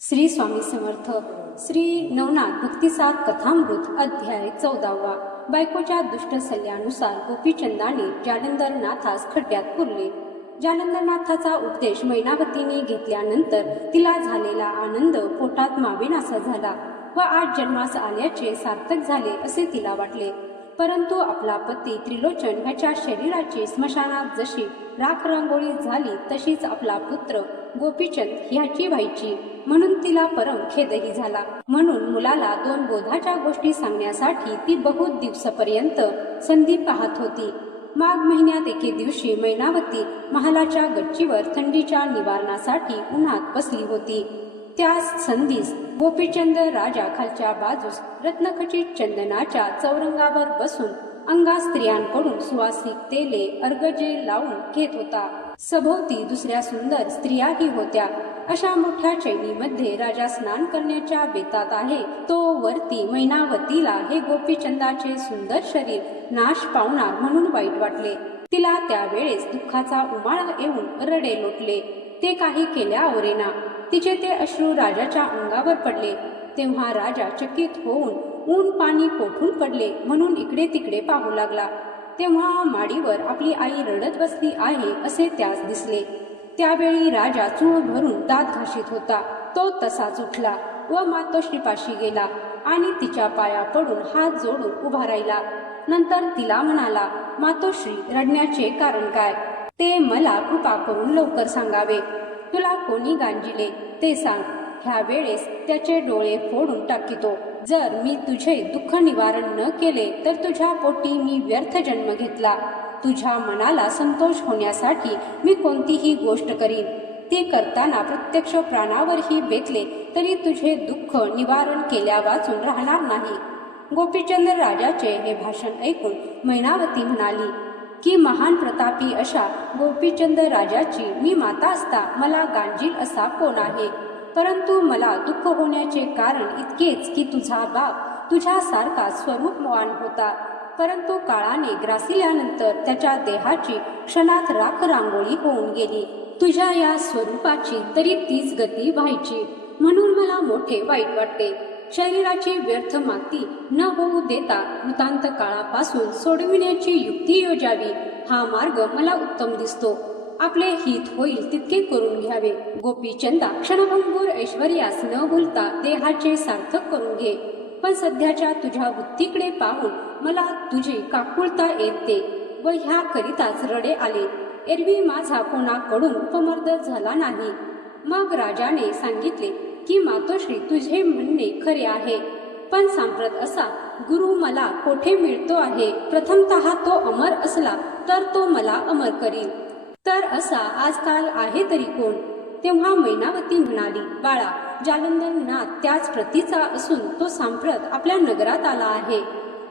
श्री स्वामी समर्थ श्री नवनाथ भक्तिसार कथामृत अध्याय चौदावा. बायकोच्या दुष्ट सल्ल्यानुसार गोपीचंदाने जालंधरनाथास खड्ड्यात पुरले. जालंधरनाथाचा उपदेश मैनावतीने घेतल्यानंतर तिला झालेला आनंद पोटात मावेनासा झाला व आठ जन्मास आल्याचे सार्थक झाले असे तिला वाटले. परंतु आपला पती त्रिलोचन ह्याच्या शरीराची स्मशानात जशी राख रांगोळी झाली तशीच आपला पुत्र गोपीचंद ह्याची व्हायची. म्हणून तिला परम खेदही झाला. म्हणून मुलाला दोन बोधाच्या गोष्टी सांगण्यासाठी ती बहुत दिवसापर्यंत संधी पाहत होती. माघ महिन्यात एके दिवशी मैनावती महालाच्या गच्चीवर थंडीच्या निवारणासाठी उन्हात बसली होती. त्यास संधीस गोपीचंद राजा खालच्या बाजूस रत्नखचित चंदनाच्या चौरंगावर बसून अंगा स्त्रियांकडून सुवासिक तेले अर्गजे लावून घेत होता. सभोवती दुसऱ्या सुंदर स्त्रियाही होत्या. अशा मोठ्या चैनीमध्ये राजा स्नान करण्याच्या बेतात आहे. तो वरती मैनावतीला हे गोपीचंदाचे सुंदर शरीर नाश पावणार म्हणून वाईट वाटले. तिला त्यावेळेस दुःखाचा उमाळा येऊन रडे लोटले. ते काही केल्या आवरेना तिचे ते अश्रू राजाच्या अंगावर पडले. तेव्हा राजा चकित होऊन ऊन पाणी कोठून पडले म्हणून इकडे तिकडे पाहू लागला. तेव्हा माडीवर आपली आई रडत बसली आहे असे त्यास दिसले. त्यावेळी राजा चूळ भरून दात घाशीत होता. तो तसाच उठला व मातोश्रीपाशी गेला आणि तिच्या पाया पडून हात जोडून उभा राहिला. नंतर तिला म्हणाला मातोश्री रडण्याचे कारण काय? ते मला कृपा करून लवकर सांगावे. तुला कोणी गांजिले? ते सांग. ह्या वेळेस त्याचे डोळे फोडून टाकितो. जर मी तुझे दुःख निवारण न केले तर तुझ्या पोटी मी व्यर्थ जन्म घेतला. तुझ्या मनाला संतोष होण्यासाठी मी कोणतीही गोष्ट करीन. ते करताना प्रत्यक्ष प्राणावरही बेतले तरी तुझे दुःख निवारण केल्या वाचून राहणार नाही. गोपीचंद्र राजाचे हे भाषण ऐकून मैनावती म्हणाली की महान प्रतापी अशा गोपीचंद राजाची मी माता असता मला गांजील असा कोण आहे? परंतु मला दुःख होण्याचे कारण इतकेच की तुझा बाप तुझ्यासारखा स्वरूपवान होता. परंतु काळाने ग्रासिल्यानंतर त्याच्या देहाची क्षणात राख रांगोळी होऊन गेली. तुझ्या या स्वरूपाची तरी तीच गती व्हायची. म्हणून मला मोठे वाईट वाटते. शरीराची व्यर्थ माती न होऊ देता वृतांत काळापासून सोडविण्याची युक्ती योजावी हा मार्ग मला उत्तम दिसतो. आपले हित होईल तितके करून घ्यावे. गोपीचंदा क्षणभंगूर ऐश्वर्यास न भूलता देहाचे सार्थक करून घे. पण सध्याच्या तुझ्या वृत्तीकडे पाहून मला तुझी काकुळता येते व ह्या करिताच रडे आले. एरवी माझा कोणाकडून उपमर्द झाला नाही. मग राजाने सांगितले की मातोश्री तुझे म्हणणे खरे आहे. पण सांप्रत असा गुरु मला कोठे मिळतो आहे? प्रथमतः तो अमर असला तर तो मला अमर करील. तर असा आजकाल आहे तरी कोण? तेव्हा मैनावती म्हणाली बाळा जालंधरनाथ त्याच प्रतीचा असून तो सांप्रत आपल्या नगरात आला आहे.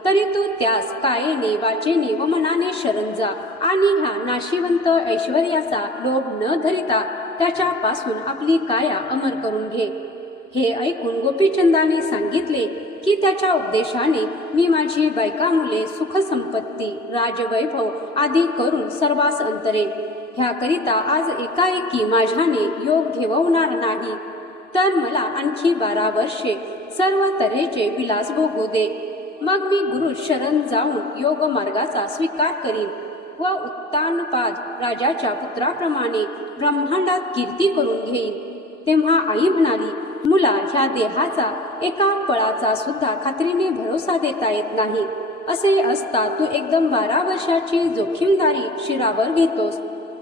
तरी तू त्यास कायेने वाचेने व मनाने शरण जा. आणि ह्या नाशिवंत ऐश्वर्याचा लोभ न धरिता त्याच्यापासून आपली काया अमर करून घे. हे ऐकून गोपीचंदाने सांगितले की त्याच्या उपदेशाने मी माझी बायका मुले सुखसंपत्ती राजवैभव आदी करून सर्वास अंतरेन ह्याकरिता आज एकाएकी माझ्याने योग घेवणार नाही. तर मला आणखी बारा वर्षे सर्व तऱ्हेचे विलास भोगू दे. मग मी गुरु शरण जाऊन योग मार्गाचा स्वीकार करीन व उत्तानपाद राजाच्या पुत्राप्रमाणे ब्रह्मांडात कीर्ती करून घेईन. तेव्हा आई म्हणाली मुला ह्या देहाचा एका पळाचा सुद्धा खात्रीने भरोसा देता येत नाही. असे असता तू एकदम बारा वर्षाची जोखीमदारी शिरावर घेतोस.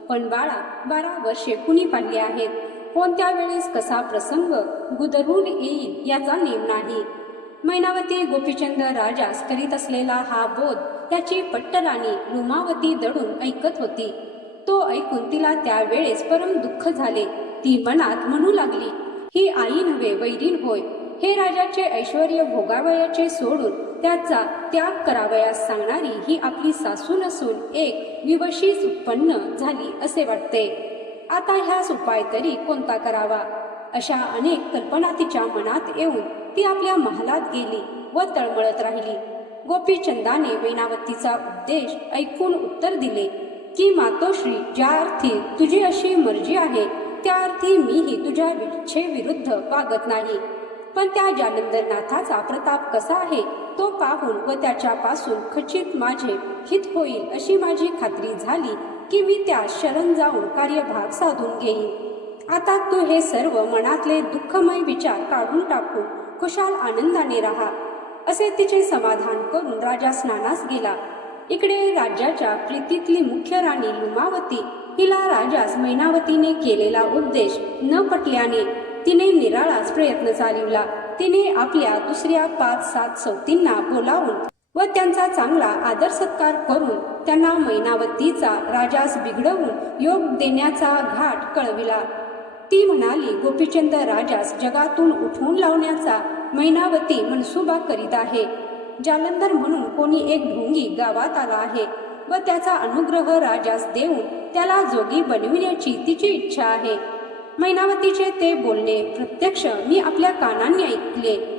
पण बाळा बारा वर्षे कुणी पाडली आहेत? कोणत्या वेळेस कसा प्रसंग गुदरून येईल याचा नेम नाही. मैनावती गोपीचंद राजास करीत असलेला हा बोध त्याची पट्टराणी रुमावती दडून ऐकत होती. तो ऐकून तिला त्यावेळेस परम दुःख झाले. ती मनात म्हणू लागली ही आई नव्हे वैरीण होय. हे राजाचे ऐश्वर भोगावयाचे सोडून त्याचा त्याग करावयास सांगणारी ही आपली सासू नसून एक विवशीच उत्पन्न झाली असे वाटते. आता ह्यास उपाय तरी कोणता करावा? अशा अनेक कल्पना तिच्या मनात येऊन ती आपल्या महालात गेली व तळमळत राहिली. गोपीचंदाने वेणावतीचा उपदेश ऐकून उत्तर दिले की मातोश्री ज्या अर्थी तुझी अशी मर्जी आहे त्याअर्थी मीही तुझ्या इच्छेविरुद्ध वागत नाही. पण त्या जालंधरनाथाचा प्रताप कसा आहे तो पाहून व त्याच्यापासून खचित माझे हित होईल अशी माझी खात्री झाली की मी त्या शरण जाऊन कार्यभाग साधून घेईन. आता तू हे सर्व मनातले दुःखमय विचार काढून टाकू खुशाल आनंदाने राहा. असे तिचे समाधान करून राजा स्नानास गेला. इकडे राज्याच्या प्रीतीतली मुख्य राणी लुमावती हिला राजास मैनावतीने केलेला उपदेश न पटल्याने तिने निराळाच प्रयत्न चालविला. तिने आपल्या दुसऱ्या पाच सात सवतींना बोलावून व त्यांचा चांगला आदर सत्कार करून त्यांना मैनावतीचा राजास बिघडवून योग देण्याचा घाट कळविला. ती म्हणाली गोपीचंद राजास जगातून उठवून लावण्याचा मैनावती मनसुबा करीत आहे. जालंधर म्हणून कोणी एक ढोंगी गावात आला आहे व त्याचा अनुग्रह राजास देऊन त्याला जोगी बनविण्याची तिची इच्छा आहे. मैनावतीचे ते बोलणे प्रत्यक्ष मी आपल्या कानांनी ऐकले.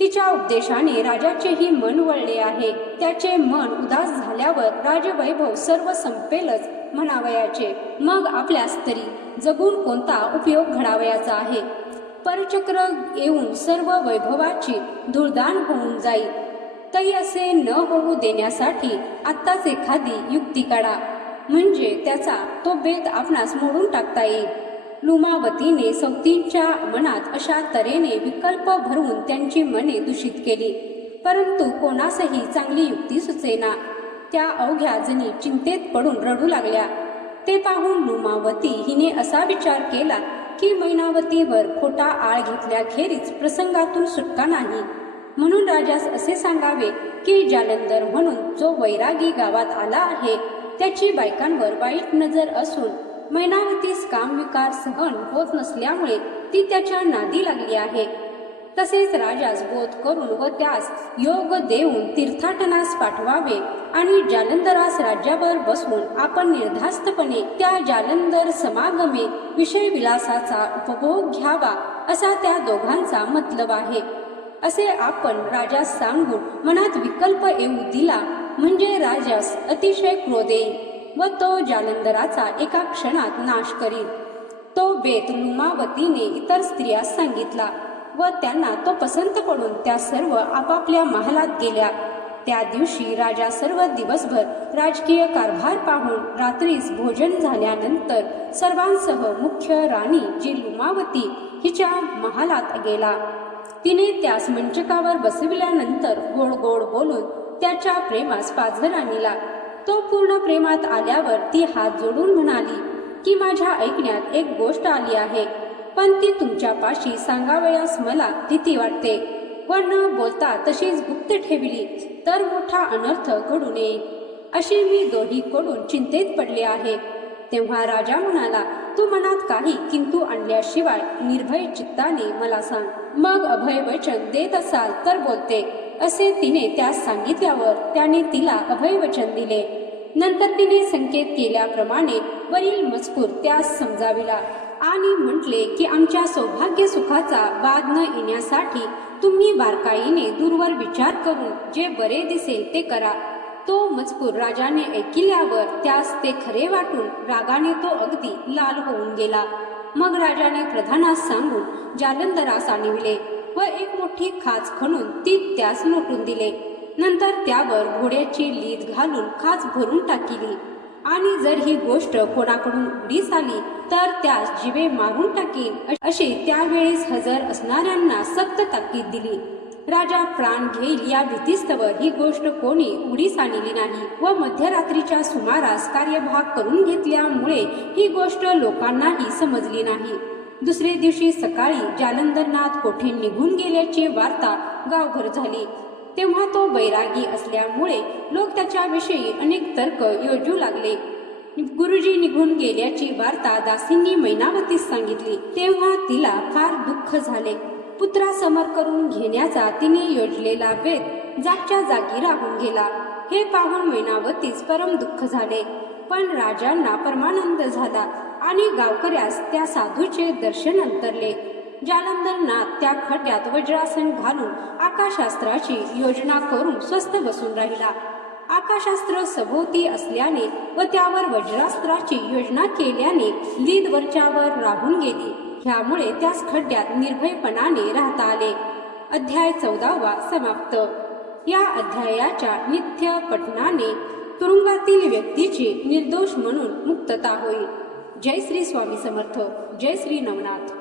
तिच्या उपदेशाने राजाचेही मन वळले आहे. त्याचे मन उदास झाल्यावर राजवैभव सर्व संपेलच म्हणावयाचे. मग आपल्यास तरी जगून कोणता उपयोग घडावयाचा आहे? परचक्र येऊन सर्व वैभवाची धुळदान होऊन जाईल तरी असे न होऊ देण्यासाठी आत्ताच एखादी युक्ती काढा. म्हणजे त्याचा तो बेत आपणास मोडून टाकता येईल. लुमावतीने सौतींच्या मनात अशा तऱ्हेने विकल्प भरवून त्यांची मने दूषित केली. परंतु कोणासही चांगली युक्ती सुचेना. त्या अवघ्या जणी चिंतेत पडून रडू लागल्या. ते पाहून लुमावती हिने असा विचार केला की मैनावतीवर खोटा आळ घेतल्याखेरीज प्रसंगातून सुटका नाही. म्हणून राजास असे सांगावे की जालंधर म्हणून जो वैरागी गावात आला आहे त्याची बायकांवर वाईट नजर असून मैनावतीस कामविकार सहन होत नसल्यामुळे ती त्याच्या नादी लागली आहे. तसेच राजास बोध करून व त्यास योग देऊन तीर्थाटनास पाठवावे आणि जालंधरास राज्यावर बसवून आपण निर्धास्तपणे त्या जालंधर समागमे विषय विलासाचा उपभोग घ्यावा असा त्या दोघांचा मतलब आहे. असे आपण राजास सांगून मनात विकल्प येऊ दिला म्हणजे राजास अतिशय क्रोध येईल व तो जालंधराचा एका क्षणात नाश करील. तो बेत लुमावतीने इतर स्त्रियास सांगितला व त्यांना तो पसंत पडून त्या सर्व आपापल्या महालात गेल्या. त्या दिवशी राजा सर्व दिवसभर राजकीय कारभार पाहून रात्रीस भोजन झाल्यानंतर सर्वांसह मुख्य राणी जी लुमावती हिच्या महालात गेला. तिने त्यास मंचकावर बसविल्यानंतर गोड गोड बोलून त्याच्या प्रेमास पाजर आणला. तो पूर्ण प्रेमात आल्यावर ती हात जोडून म्हणाली की माझ्या ऐकण्यात एक गोष्ट आली आहे. पण ती तुमच्यापाशी सांगावयास मला भीती वाटते. व न बोलता तशीच गुप्त ठेवली तर मोठा अनर्थ घडून येईल. अशी मी दोन्हीकडून चिंतेत पडले आहे. तेव्हा राजा म्हणाला तू मनात काही किंतु आणल्याशिवाय निर्भय चित्ताने मला सांग. मग अभय वचन देत असाल तर बोलते. असे तिने त्यास सांगितल्यावर त्याने तिला अभय वचन दिले. नंतर तिने संकेत केल्याप्रमाणे वरील मजकूर त्यास समजाविला आणि म्हटले की आमच्या सौभाग्य सुखाचा बाद न येण्यासाठी तुम्ही बारकाईने दूरवर विचार करून जे बरे दिसेल ते करा. तो मजकूर राजाने ऐकिल्यावर त्यास ते खरे वाटून रागाने तो अगदी लाल होऊन गेला. मग राजाने प्रधानास सांगून जालंधरास आणविले व एक मोठी खाच खणून ती त्यास लोटून दिले. नंतर त्यावर घोड्याची लीद घालून खाच भरून टाकिली. आणि जर ही गोष्ट कोणाकडून उडीस आली तर त्यास जीवे मारून टाकीन अशी त्यावेळेस हजर असणाऱ्यांना सक्त ताकीद दिली. राजा प्राण घेईल या भीतीस्तवर ही गोष्ट कोणी उडीस आणली नाही व मध्यरात्रीच्या सुमारास कार्यभाग करून घेतल्यामुळे ही गोष्ट लोकांनाही समजली नाही. दुसरे दिवशी सकाळी जालंधरनाथ कोठे निघून गेल्याची वार्ता गावभर झाली. तेव्हा तो बैरागी असल्यामुळे लोक त्याच्याविषयी अनेक तर्क योजू लागले. गुरुजी निघून गेल्याची वार्ता दासींनी मैनावतीस सांगितली. तेव्हा तिला फार दुःख झाले. पुत्रासमर करून घेण्याचा तिने योजलेला वेद जागच्या जागी राहून गेला. हे पाहून मीनावतीस परम दुःख झाले. पण राजांना परमानंद झाला आणि गावकऱ्यास त्या साधूचे दर्शन अंतरले. जालंधरनाथ त्या खड्ड्यात वज्रासन घालून आकाशास्त्राची योजना करून स्वस्थ बसून राहिला. आकाशास्त्र सभोवती असल्याने व त्यावर वज्रास्त्राची योजना केल्याने लीद वरच्यावर राहून गेली. ह्यामुळे त्यास खड्ड्यात निर्भयपणाने राहता आले. अध्याय चौदावा समाप्त. या अध्यायाच्या नित्य पठणाने तुरुंगातील व्यक्तीची निर्दोष म्हणून मुक्तता होईल. जय श्री स्वामी समर्थ. जय श्री नवनाथ.